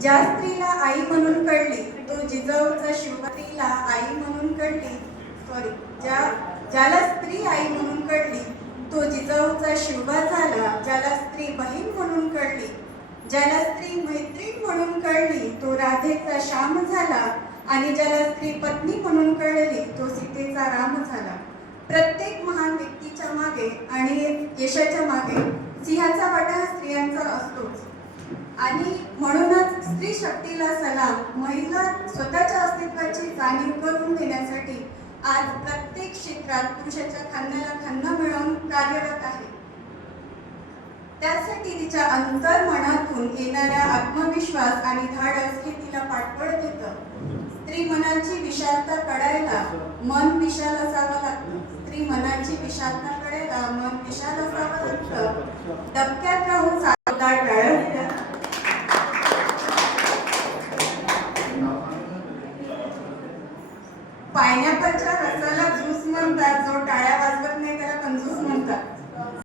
ज्या स्त्रीला आई म्हणून कळली तो जिजाऊचा शिवरात्रीला आई म्हणून कळली ज्याला स्त्री आई म्हणून कळली तो जिजाऊचा शिवबा झाला. ज्याला स्त्री बहीण म्हणून कळली, ज्याला स्त्री मैत्रीण म्हणून कळली तो राधेचा श्याम झाला. आणि ज्याला स्त्री पत्नी म्हणून कळली तो सीतेचा राम झाला. प्रत्येक महान व्यक्तीच्या मागे आणि यशाच्या मागे सिंहाचा वाटा हा स्त्रियांचा असतोच. आणि म्हणूनच स्त्री शक्तीला सलाम. महिला स्वतःच्या अस्तित्वाची जाणीव करून देण्यासाठी आज प्रत्येक क्षेत्रात पुरुषाच्या खांद्याला खांदा मिळवून कार्यरत आहे. त्यासाठी तिच्या अंतर्मनातून येणारा आत्मविश्वास आणि धाडस हे तिला पाठबळ देतं. स्त्री मनाची विशालता कळायला मन विशाल असावं लागतं. स्त्री मनाची विशालता कळायला मन विशाल असावं लागतं. डबक्यात राहून सावधान टाळलं. पायनॅपलच्या रसाला ज्यूस